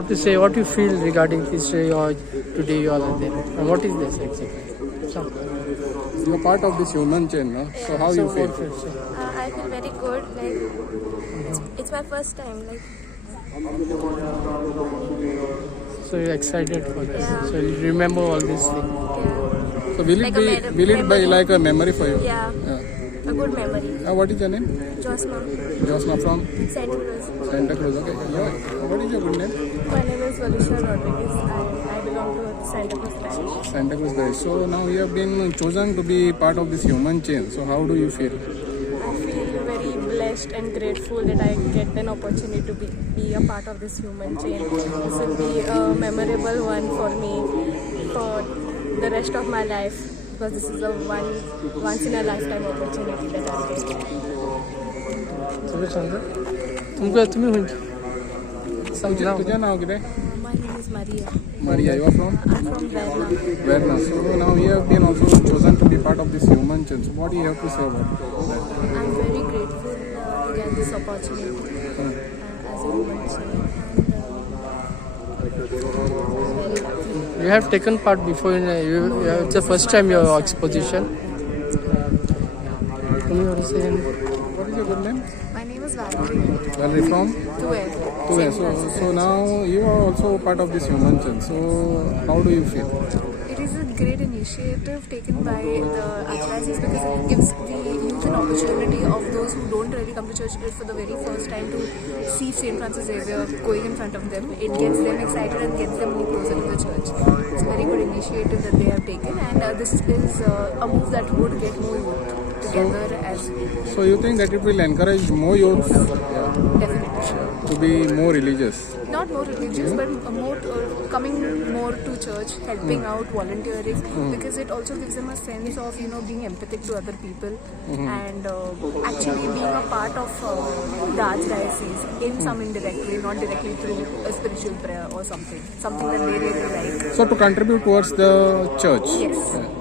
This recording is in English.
what to say, what you feel regarding this day or today you are there? And what is this exactly? So, You're part of this human chain, no? So how you feel? what you feel? I feel very good. It's my first time. So you're excited for this. Yeah. So you remember all these things. Yeah, So will it Like a be mer- will it be memory. like a memory for you? yeah, a good memory. What is your name? Josma, Josna from St. Louis. Santa Cruz. Okay. What is your good name? My name is Valisha Rodriguez. I belong to Santa Cruz Parish. Santa Cruz Parish. So now you have been chosen to be part of this human chain. So how do you feel? I feel very blessed and grateful that I get an opportunity to be a part of this human chain. This will be a memorable one for me for the rest of my life because this is a once in a lifetime opportunity that I'm getting. तुम्ही सांगा तुम्ही म्हणजे सांग नाव. तुझं नाव किती? My name is Maria. Maria. You are from? I'm from Verna. Verna. So now you have been also chosen to be part of this human chain. So what do you have to say about that? I'm very grateful to get this opportunity as a human chain. You have taken part before in it's the first time your exposition. तुम्ही what to say? What is your good name? My name is Valerie. Valerie from? Tuve. So now you are also part of this human chain. So how do you feel? It is a great initiative taken by the Acharyas because it gives the youth an opportunity of those who don't really come to church for the very first time to see St. Francis Xavier going in front of them. It gets them excited and gets them more closer to the church. It's a very good initiative that they have taken, and this is a move that would get more youth together as So you think that it will encourage more youth definitely. to be more religious? Not more religious, but more coming more to church, helping out, volunteering, because it also gives them a sense of being empathic to other people and actually being a part of the archdiocese in some indirect way, not directly through a spiritual prayer or something that they really like. So to contribute towards the church. Yes.